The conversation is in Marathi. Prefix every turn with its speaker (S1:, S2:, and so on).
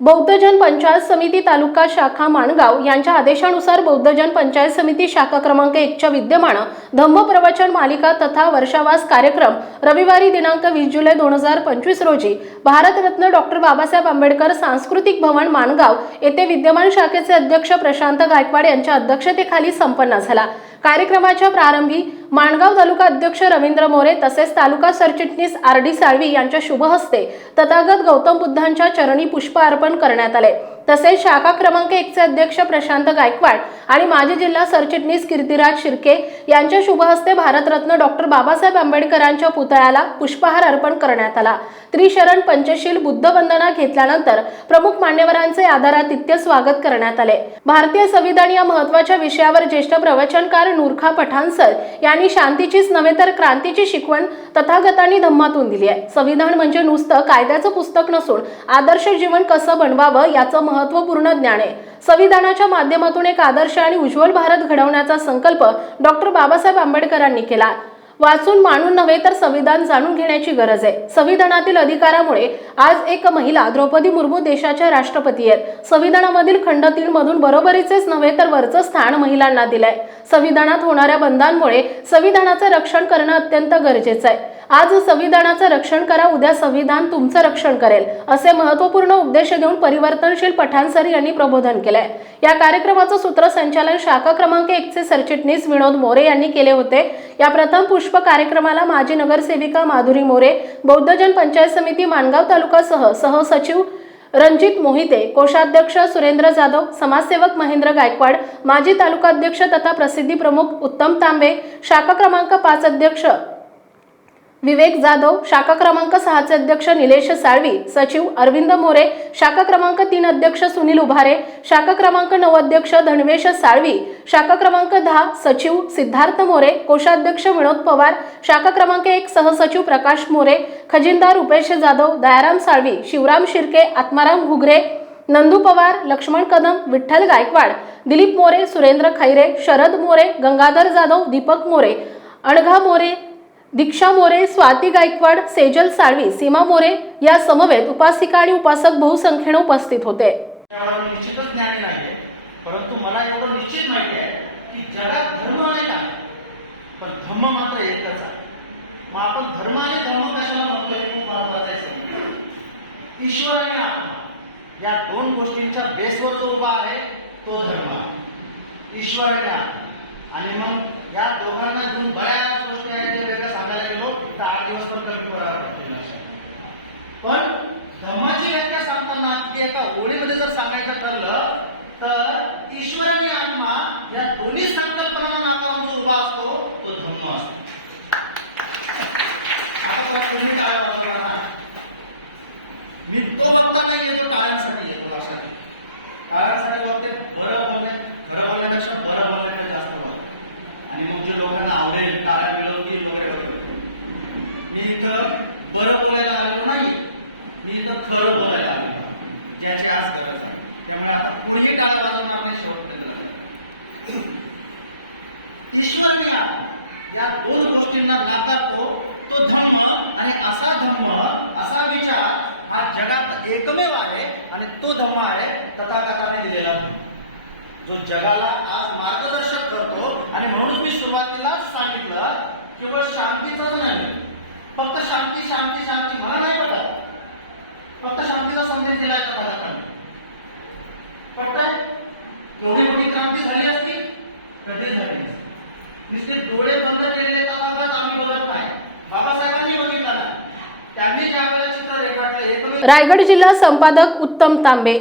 S1: बौद्धजन पंचायत समिती तालुका शाखा माणगाव यांच्या आदेशानुसार बौद्धजन पंचायत समिती शाखा क्रमांक एकच्या विद्यमान धम्म प्रवचन मालिका तथा वर्षावास कार्यक्रम रविवारी दिनांक वीस जुलै दोन हजार पंचवीस रोजी भारतरत्न डॉक्टर बाबासाहेब आंबेडकर सांस्कृतिक भवन माणगाव येथे विद्यमान शाखेचे अध्यक्ष प्रशांत गायकवाड यांच्या अध्यक्षतेखाली संपन्न झाला. कार्यक्रमाच्या प्रारंभी माणगाव तालुका अध्यक्ष रवींद्र मोरे तसेच तालुका सरचिटणीस आर डी साळवी यांच्या शुभहस्ते तथागत गौतम बुद्धांच्या चरणी पुष्प अर्पण करण्यात आले. तसेच शाखा क्रमांक एकचे अध्यक्ष प्रशांत गायकवाड आणि माजी जिल्हा सरचिटणीस कीर्तिराज शिर्के यांच्या शुभहस्ते भारतरत्न डॉक्टर बाबासाहेब आंबेडकरांच्या पुतळ्याला पुष्पहार अर्पण करण्यात आला. त्रिशरण पंचशील बुद्ध वंदना घेतल्यानंतर प्रमुख मान्यवरांचे आदरातिथ्य स्वागत करण्यात आले. भारतीय संविधान या महत्त्वाच्या विषयावर ज्येष्ठ प्रवचनकार नूरखा पठाण सर यांनी शांतीचीच नव्हे तर क्रांतीची शिकवण तथागतांनी धम्मातून दिली आहे. संविधान म्हणजे नुसतं कायद्याचं पुस्तक नसून आदर्श जीवन कसं बनवावं याचं महत्त्वपूर्ण ज्ञान. आहे संविधानाच्या माध्यमातून एक आदर्श आणि उज्ज्वल भारत घडवण्याचा संकल्प डॉक्टर बाबासाहेब आंबेडकरांनी केला. वाचून मानून नव्हे तर संविधान जाणून घेण्याची गरज आहे. संविधानातील अधिकारामुळे आज एक महिला द्रौपदी मुर्मू देशाच्या राष्ट्रपती आहेत. संविधानामधील खंड तीन मधून बरोबरीचेच नव्हे तर वरचं स्थान महिलांना दिलंय. संविधानात होणाऱ्या बंधांमुळे संविधानाचं रक्षण करणं अत्यंत गरजेचं आहे. आज संविधानाचं रक्षण करा उद्या संविधान तुमचं रक्षण करेल असे महत्त्वपूर्ण उपदेश देऊन परिवर्तनशील पठाणसर यांनी प्रबोधन केलंय. या कार्यक्रमाचं सूत्रसंचालन शाखा क्रमांक एकचे सरचिटणीस विनोद मोरे यांनी केले होते. या प्रथम पुष्प कार्यक्रमाला माजी नगरसेविका माधुरी मोरे बौद्धजन पंचायत समिती माणगाव तालुकासह सहसचिव रणजित मोहिते कोषाध्यक्ष सुरेंद्र जाधव समाजसेवक महेंद्र गायकवाड माजी तालुकाध्यक्ष तथा प्रसिद्धी प्रमुख उत्तम तांबे शाखा क्रमांक पाच अध्यक्ष विवेक जाधव शाखा क्रमांक सहाचे अध्यक्ष निलेश साळवी सचिव अरविंद मोरे शाखा क्रमांक तीन अध्यक्ष सुनील उभारे शाखा क्रमांक नऊ अध्यक्ष धनवेश साळवी शाखा क्रमांक दहा सचिव सिद्धार्थ मोरे कोषाध्यक्ष विनोद पवार शाखा क्रमांक एक सहसचिव प्रकाश मोरे खजिनदार रुपेश जाधव दयाराम साळवी शिवराम शिर्के आत्माराम घुगरे नंदू पवार लक्ष्मण कदम विठ्ठल गायकवाड दिलीप मोरे सुरेंद्र खैरे शरद मोरे गंगाधर जाधव दीपक मोरे अणघा मोरे दीक्षा मोरे स्वाती गायकवाड सेजल साळवी सीमा मोरे या समवेत उपासिका आणि उपासक बहुसंख्येने उपस्थित होते.
S2: निश्चितच ज्ञानी नाहीये. परंतु मला एवढं निश्चित माहिती आहे की जगात धर्म अनेक आहे पण धम्म मात्र एकच आहे. मग आपण धर्म आणि धर्म कशाला म्हणतो हे खूप महत्वाचं आहे ईश्वर आणि आत्मा या दोन गोष्टींच्या बेसवर जो उभा आहे तो धर्म आहे. ईश्वर आणि आत्मा. आणि मग या दोघांना तर या दोन गोष्टींना नाकारतो तो धम्म आणि असा धम्म असा विचार हा जगात एकमेव आहे आणि तो धम्म आहे तथागताने दिलेला जो जगाला आज मार्गदर्शक करतो आणि म्हणून
S1: रायगड जिल्हा संपादक उत्तम तांबे.